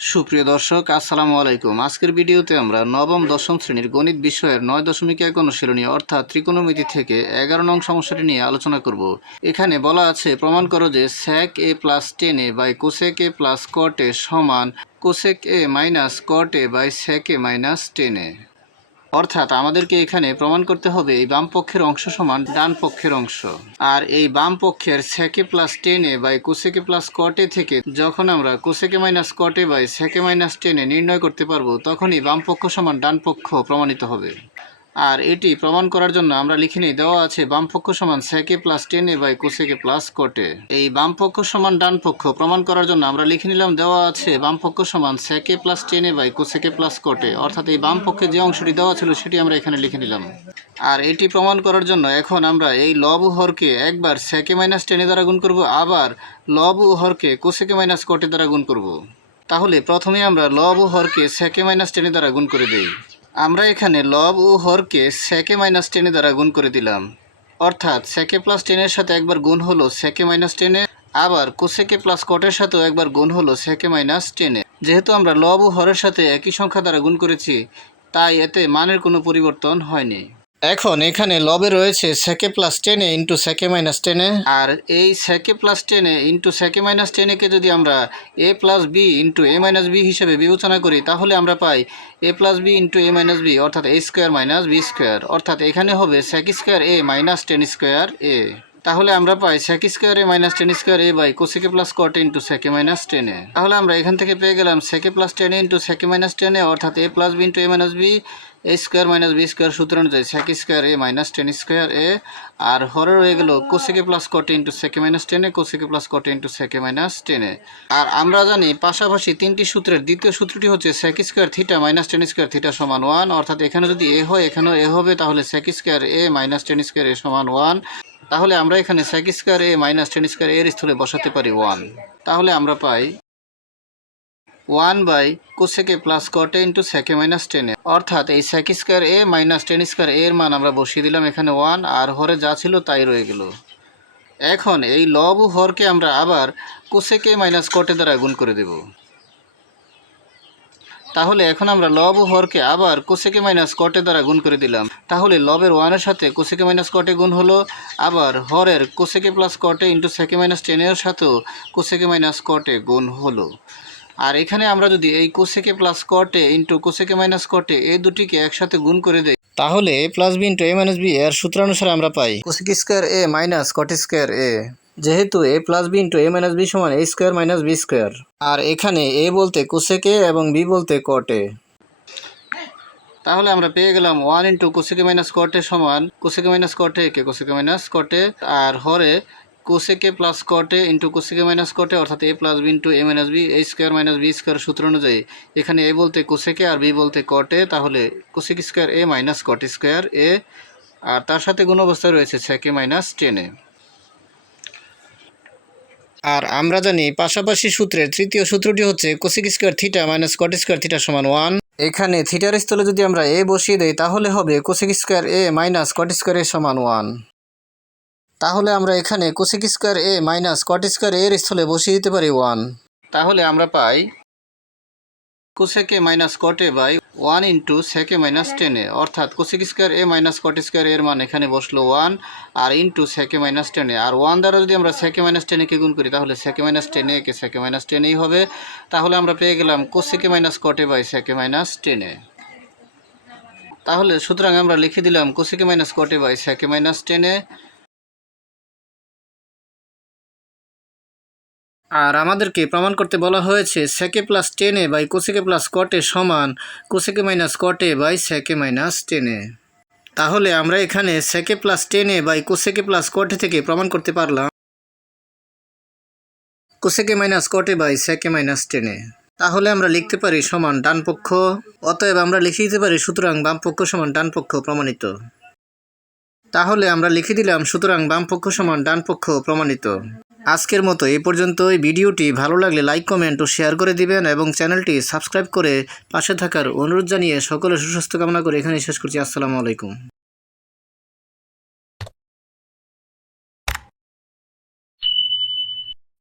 সুপ্রিয় দর্শক আসসালামু আলাইকুম। আজকের ভিডিওতে আমরা নবম দশম শ্রেণীর গণিত বিষয়ের 9.1 অনুশীলনী অর্থাৎ ত্রিকোণমিতি থেকে 11 নং সমস্যাটি নিয়ে আলোচনা করব। এখানে বলা আছে প্রমাণ করো যে sec a plus 10a by cosec a plus cot a সমান cosec a minus cot a by sec a minus 10a। অর্থাৎ আমাদেরকে এখানে প্রমাণ করতে হবে এই বাম পক্ষের অংশ সমান ডান পক্ষের অংশ। আর এই বাম পক্ষের sec a plus 10a by cosec a plus cot a থেকে যখন আমরা cosec a minus cot a by sec a minus 10a নির্ণয় করতে পারবো তখনই বাম পক্ষ সমান ডান পক্ষ প্রমাণিত হবে। আর এটি প্রমাণ করার জন্য আমরা লিখে নিই, দেওয়া আছে বাম পক্ষ সমান sec a plus 10a by cosec a plus cot a। এই বাম পক্ষ সমান ডান পক্ষ প্রমাণ করার জন্য আমরা লিখে নিলাম, দেওয়া আছে বাম পক্ষ সমান sec a plus 10a by cosec a plus cot a। অর্থাৎ এই বাম পক্ষে যে অংশটি দেওয়া ছিল সেটি আমরা এখানে লিখে নিলাম। আর এটি প্রমাণ করার জন্য এখন আমরা এই লব ও হরকে একবার sec a মাইনাস 10a দ্বারা গুণ করব, আবার লব ও হরকে cosec a minus cot a দ্বারা গুণ করব। তাহলে প্রথমে আমরা লব ও হরকে sec a মাইনাস 10a দ্বারা গুণ করে দেই। আমরা এখানে লব ও হরকে sec a মাইনাস 10a দ্বারা গুণ করে দিলাম। অর্থাৎ sec a প্লাস 10 এর সাথে একবার গুণ হলো sec a মাইনাস 10a, আবার cosec a প্লাস cot এর সাথেও একবার গুণ হলো sec a মাইনাস 10a। যেহেতু আমরা লব ও হরের সাথে একই সংখ্যা দ্বারা গুণ করেছি তাই এতে মানের কোনো পরিবর্তন হয়নি। এখন এখানে লবে রয়েছে sec a plus 10a into sec a minus 10a, আর এই sec a plus 10a into sec a minus 10a কে যদি আমরা a plus b into a minus b হিসেবে বিবেচনা করি তাহলে আমরা পাই a plus b into a minus b অর্থাৎ a square minus b square. অর্থাৎ এখানে হবে sec square a minus 10 square a। তাহলে আমরা পাই sec square a minus 10 square a by cosec a plus cot a into sec a minus 10a। তাহলে আমরা এখান থেকে পেয়ে গেলাম sec a plus 10a into sec a minus 10a অর্থাৎ a plus b into a minus b a square minus b square সূত্র অনুযায়ী sec square a minus 10 square a। আর হরে রয়ে গেল cosec a plus cot a into sec a minus 10a, cosec a plus cot a into sec a minus 10a। আর আমরা জানি পাশাপাশি তিনটি সূত্রের দ্বিতীয় সূত্রটি হচ্ছে sec square theta minus 10 square theta সমান 1। অর্থাৎ এখানে যদি a হয় এখানেও a হবে, তাহলে sec square a minus 10 square a সমান 1। তাহলে আমরা এখানে sec square a minus 10 square এর স্থলে বসাতে পারি 1। তাহলে আমরা পাই 1 by cosec a plus cot a into sec a minus 10a। অর্থাৎ এই sec square a minus 10 square এর মান আমরা বসিয়ে দিলাম এখানে 1, আর হরে যা ছিল তাই রয়ে গেল। এখন এই লব ও হরকে আমরা আবার cosec a minus cot a দ্বারা গুণ করে দেব। তাহলে এখন আমরা লব ও হরকে আবার cosec a minus cot a দ্বারা গুণ করে দিলাম। তাহলে লবের 1 এর সাথে cosec a minus cot a গুণ হলো, আবার হরের cosec a plus cot a into sec a minus 10 এর সাথেও cosec a minus cot a গুণ হলো। আর এখানে আমরা যদি এই cosec a plus cot a into cosec a minus cot a এই দুটিকে একসাথে গুণ করে দেই তাহলে a plus b into a minus b এর সূত্রানুসারে আমরা পাই cosec square a minus cot square a। যেহেতু a plus b into a minus b সমান a square minus b square, আর এখানে a বলতে cosec a এবং b বলতে cot a। তাহলে আমরা পেয়ে গেলাম 1 into cosec a minus cot a সমান cosec a minus cot a কে cosec a minus cot a, আর হরে cosec a plus cot a into cosec a minus cot a অর্থাৎ a plus b into a minus b a square minus b square সূত্র অনুযায়ী এখানে a বলতে cosec a আর b বলতে cot a, তাহলে cosec square a minus cot square a, আর তার সাথে গুণ অবস্থায় রয়েছে sec a মাইনাস 10a। আর আমরা জানি পাশাপাশি সূত্রের তৃতীয় সূত্রটি হচ্ছে cosec square theta minus cot square theta সমান 1। এখানে থিটার স্থলে যদি আমরা a বসিয়ে দেই তাহলে হবে cosec square a minus cot square a সমান 1। তাহলে আমরা এখানে cosec square a minus cot square এর স্থলে বসিয়ে দিতে পারি 1। তাহলে আমরা পাই cosec a minus cot a by 1 into sec a minus 10a। অর্থাৎ cosec square a minus cot square এর মান এখানে বসলো 1, আর into sec a minus 10a। আর 1 দ্বারা যদি আমরা sec a মাইনাস 10a কে গুণ করি তাহলে sec a মাইনাস 10a কে sec a মাইনাস 10a হবে। তাহলে আমরা পেয়ে গেলাম cosec a minus cot a by sec a minus 10a। তাহলে সুতরাং আমরা লিখে দিলাম cosec a minus cot a by sec a minus 10a। আর আমাদেরকে প্রমাণ করতে বলা হয়েছে sec a plus 10a by cosec a plus cot a সমান cosec a minus cot a by sec a minus 10a। তাহলে আমরা এখানে sec a plus 10a by cosec a plus cot a থেকে প্রমাণ করতে পারলাম cosec a minus cot a by sec a minus 10a। তাহলে আমরা লিখতে পারি সমান ডান পক্ষ। অতএব আমরা লিখে দিতে পারি সুতরাং বাম পক্ষ সমান ডান পক্ষ প্রমাণিত। তাহলে আমরা লিখে দিলাম সুতরাং বাম পক্ষ সমান ডান পক্ষ প্রমাণিত। আজকের মতো এই পর্যন্তই। ভিডিওটি ভালো লাগলে লাইক কমেন্ট ও শেয়ার করে দিবেন এবং চ্যানেলটি সাবস্ক্রাইব করে পাশে থাকার অনুরোধ জানিয়ে সকলের সুস্বাস্থ্য কামনা করে এখানেই শেষ করছি। আসসালামু আলাইকুম।